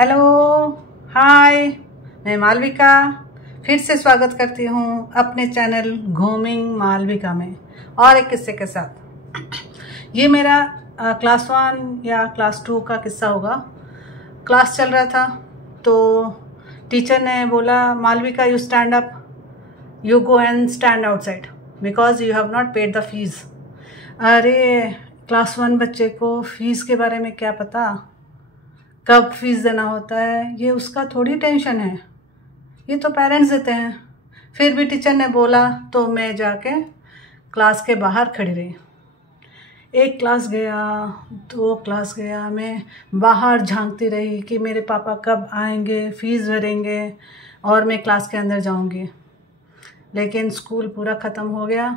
Hello, हाय, मैं मालविका फिर से स्वागत करती हूँ अपने चैनल घूमिंग मालविका में और एक किस्से के साथ। ये मेरा क्लास 1 या क्लास 2 का किस्सा होगा। क्लास चल रहा था तो टीचर ने बोला, Malvika you stand up, you go and stand outside because you have not paid the fees. अरे क्लास 1 बच्चे को फीस के बारे में क्या पता, कब फीस देना होता है, ये उसका थोड़ी टेंशन है, ये तो पेरेंट्स देते हैं। फिर भी टीचर ने बोला तो मैं जाके क्लास के बाहर खड़ी रही। एक क्लास गया, 2 क्लास गया, मैं बाहर झांकती रही कि मेरे पापा कब आएंगे, फीस भरेंगे और मैं क्लास के अंदर जाऊंगी। लेकिन स्कूल पूरा ख़त्म हो गया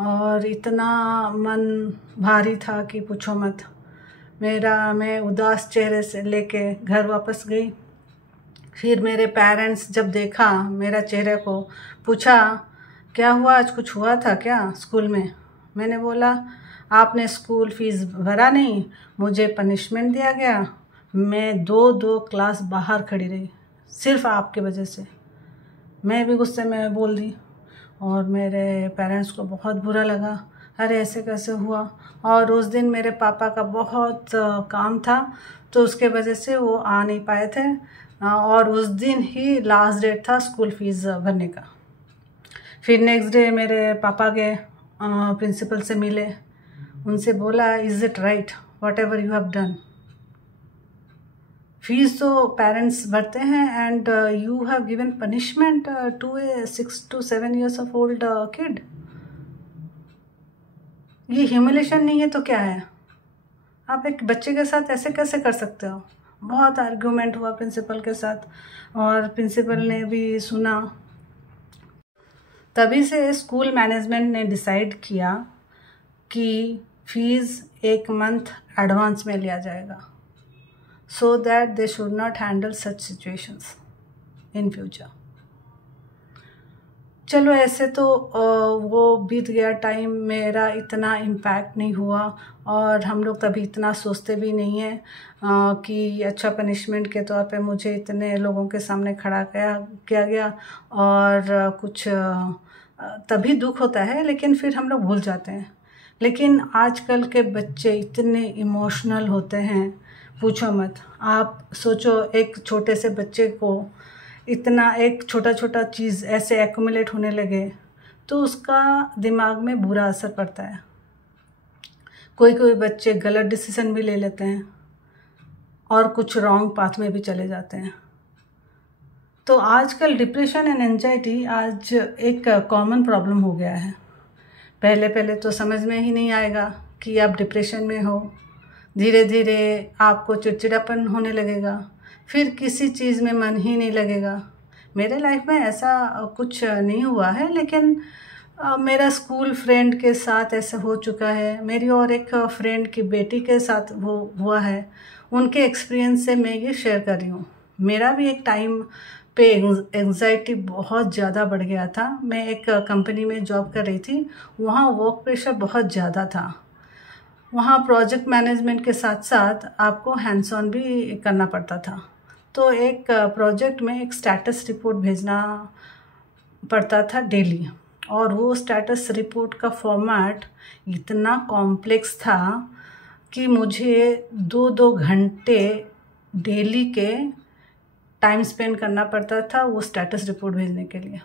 और इतना मन भारी था कि पूछो मत। मैं उदास चेहरे से लेके घर वापस गई। फिर मेरे पेरेंट्स जब देखा मेरा चेहरे को, पूछा क्या हुआ, आज कुछ हुआ था क्या स्कूल में। मैंने बोला आपने स्कूल फीस भरा नहीं, मुझे पनिशमेंट दिया गया, मैं 2 क्लास बाहर खड़ी रही सिर्फ आपके वजह से। मैं भी गुस्से में बोल दी और मेरे पेरेंट्स को बहुत बुरा लगा, अरे ऐसे कैसे हुआ। और उस दिन मेरे पापा का बहुत काम था तो उसके वजह से वो आ नहीं पाए थे और उस दिन ही लास्ट डेट था स्कूल फीस भरने का। फिर नेक्स्ट डे मेरे पापा गए, प्रिंसिपल से मिले, उनसे बोला is it right whatever you have done. Fees तो पेरेंट्स भरते हैं and you have given punishment to a 6 to 7 years of old kid. ये ह्यूमिलेशन नहीं है तो क्या है? आप एक बच्चे के साथ ऐसे कैसे कर सकते हो? बहुत आर्ग्यूमेंट हुआ प्रिंसिपल के साथ और प्रिंसिपल ने भी सुना। तभी से स्कूल मैनेजमेंट ने डिसाइड किया कि फीस 1 मंथ एडवांस में लिया जाएगा, so that they should not handle such situations in future। चलो ऐसे तो वो बीत गया टाइम, मेरा इतना इम्पैक्ट नहीं हुआ और हम लोग तभी इतना सोचते भी नहीं हैं कि अच्छा पनिशमेंट के तौर पे मुझे इतने लोगों के सामने खड़ा किया गया और कुछ तभी दुख होता है, लेकिन फिर हम लोग भूल जाते हैं। लेकिन आजकल के बच्चे इतने इमोशनल होते हैं, पूछो मत। आप सोचो एक छोटे से बच्चे को इतना एक छोटा छोटा चीज़ ऐसे एक्यूमुलेट होने लगे तो उसका दिमाग में बुरा असर पड़ता है। कोई बच्चे गलत डिसीजन भी ले लेते हैं और कुछ रॉन्ग पाथ में भी चले जाते हैं। तो आजकल डिप्रेशन एंड एंजाइटी आज एक कॉमन प्रॉब्लम हो गया है। पहले तो समझ में ही नहीं आएगा कि आप डिप्रेशन में हो, धीरे धीरे आपको चिड़चिड़ापन होने लगेगा, फिर किसी चीज़ में मन ही नहीं लगेगा। मेरे लाइफ में ऐसा कुछ नहीं हुआ है, लेकिन मेरा स्कूल फ्रेंड के साथ ऐसा हो चुका है, मेरी और एक फ्रेंड की बेटी के साथ वो हुआ है। उनके एक्सपीरियंस से मैं ये शेयर कर रही हूँ। मेरा भी एक टाइम पे एंजाइटी बहुत ज़्यादा बढ़ गया था। मैं एक कंपनी में जॉब कर रही थी, वहाँ वर्क प्रेशर बहुत ज़्यादा था। वहाँ प्रोजेक्ट मैनेजमेंट के साथ साथ आपको हैंड्स ऑन भी करना पड़ता था। तो एक प्रोजेक्ट में एक स्टेटस रिपोर्ट भेजना पड़ता था डेली, और वो स्टेटस रिपोर्ट का फॉर्मेट इतना कॉम्प्लेक्स था कि मुझे 2 घंटे डेली के टाइम स्पेंड करना पड़ता था वो स्टेटस रिपोर्ट भेजने के लिए।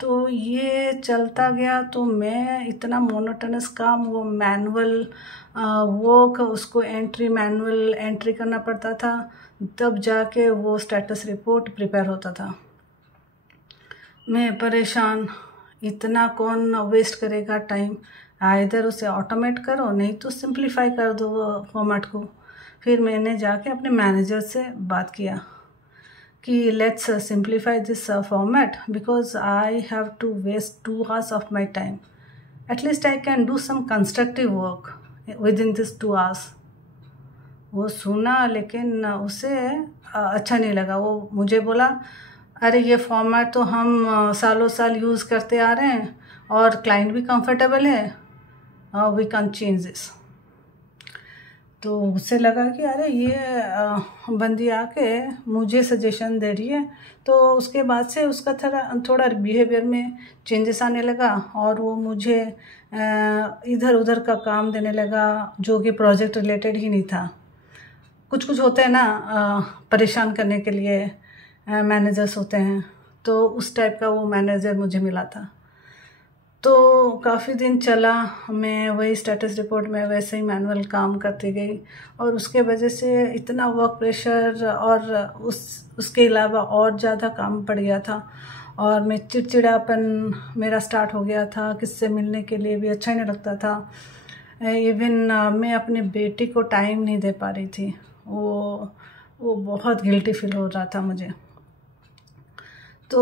तो ये चलता गया तो मैं इतना मोनोटोनस काम, वो मैनुअल वर्क, उसको मैनुअल एंट्री करना पड़ता था, तब जाके वो स्टेटस रिपोर्ट प्रिपेयर होता था। मैं परेशान, इतना कौन वेस्ट करेगा टाइम, आइदर उसे ऑटोमेट करो नहीं तो सिंप्लीफाई कर दो वो फॉर्मेट को। फिर मैंने जाके अपने मैनेजर से बात किया कि let's simplify this format because I have to waste 2 hours of my time, at least I can do some constructive work within this 2 hours। वो सुना लेकिन उसे अच्छा नहीं लगा। वो मुझे बोला अरे ये फॉर्मेट तो हम सालों साल यूज़ करते आ रहे हैं और क्लाइंट भी कंफर्टेबल है, वी कैन चेंज दिस। तो उससे लगा कि अरे ये बंदी आके मुझे सजेशन दे रही है। तो उसके बाद से उसका थोड़ा बिहेवियर में चेंजेस आने लगा और वो मुझे इधर उधर का काम देने लगा जो कि प्रोजेक्ट रिलेटेड ही नहीं था। कुछ कुछ होते हैं ना परेशान करने के लिए मैनेजर्स होते हैं, तो उस टाइप का वो मैनेजर मुझे मिला था। तो काफ़ी दिन चला, मैं वही स्टेटस रिपोर्ट में वैसे ही मैनुअल काम करती गई और उसके वजह से इतना वर्क प्रेशर और उसके अलावा और ज़्यादा काम पड़ गया था और मैं चिड़चिड़ापन मेरा स्टार्ट हो गया था। किससे मिलने के लिए भी अच्छा ही नहीं लगता था। इवन मैं अपने बेटे को टाइम नहीं दे पा रही थी। वो बहुत गिल्टी फील हो रहा था मुझे। तो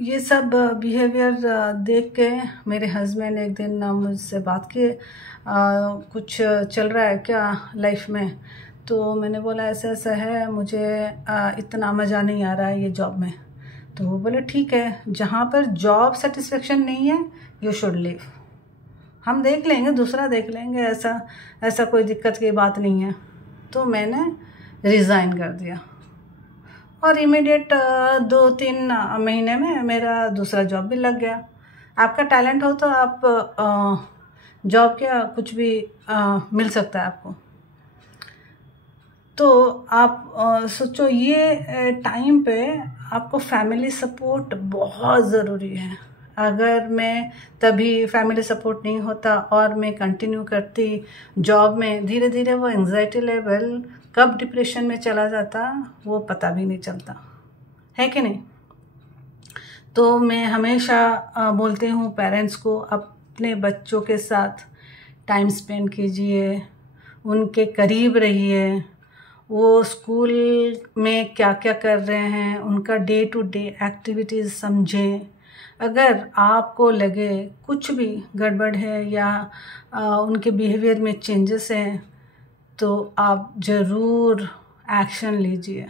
ये सब बिहेवियर देख के मेरे हस्बैंड एक दिन मुझसे बात किए, कुछ चल रहा है क्या लाइफ में। तो मैंने बोला ऐसा ऐसा है, मुझे इतना मज़ा नहीं आ रहा है ये जॉब में। तो वो बोले ठीक है, जहाँ पर जॉब सेटिस्फेक्शन नहीं है यू शुड लीव, हम देख लेंगे, दूसरा देख लेंगे, ऐसा कोई दिक्कत की बात नहीं है। तो मैंने रिज़ाइन कर दिया और इमीडिएट 2-3 महीने में मेरा दूसरा जॉब भी लग गया। आपका टैलेंट हो तो आप जॉब क्या कुछ भी मिल सकता है आपको। तो आप सोचो ये टाइम पे आपको फैमिली सपोर्ट बहुत ज़रूरी है। अगर मैं तभी फैमिली सपोर्ट नहीं होता और मैं कंटिन्यू करती जॉब में, धीरे धीरे वो एंजाइटी लेवल कब डिप्रेशन में चला जाता वो पता भी नहीं चलता है कि नहीं। तो मैं हमेशा बोलती हूँ पेरेंट्स को, अपने बच्चों के साथ टाइम स्पेंड कीजिए, उनके करीब रहिए, वो स्कूल में क्या क्या कर रहे हैं उनका डे टू डे एक्टिविटीज़ समझें। अगर आपको लगे कुछ भी गड़बड़ है या उनके बिहेवियर में चेंजेस हैं तो आप ज़रूर एक्शन लीजिए।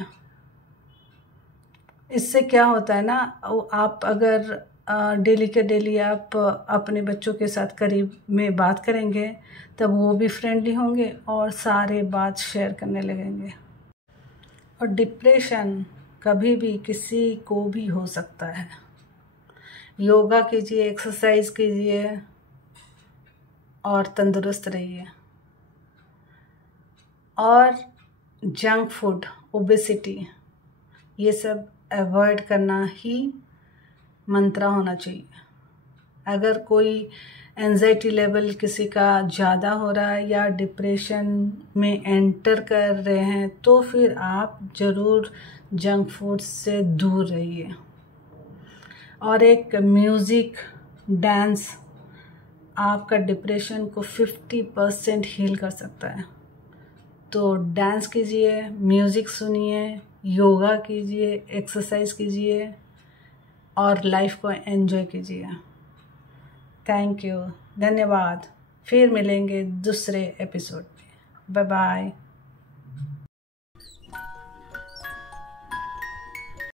इससे क्या होता है ना, आप अगर डेली के डेली आप अपने बच्चों के साथ करीब में बात करेंगे तब वो भी फ्रेंडली होंगे और सारे बात शेयर करने लगेंगे। और डिप्रेशन कभी भी किसी को भी हो सकता है। योगा कीजिए, एक्सरसाइज कीजिए और तंदुरुस्त रहिए। और जंक फूड, ओबेसिटी, ये सब अवॉइड करना ही मंत्र होना चाहिए। अगर कोई एंजाइटी लेवल किसी का ज़्यादा हो रहा है या डिप्रेशन में एंटर कर रहे हैं तो फिर आप ज़रूर जंक फूड से दूर रहिए। और एक म्यूज़िक, डांस आपका डिप्रेशन को 50% हील कर सकता है। तो डांस कीजिए, म्यूज़िक सुनिए, योगा कीजिए, एक्सरसाइज कीजिए और लाइफ को एंजॉय कीजिए। थैंक यू, धन्यवाद। फिर मिलेंगे दूसरे एपिसोड में। Bye bye.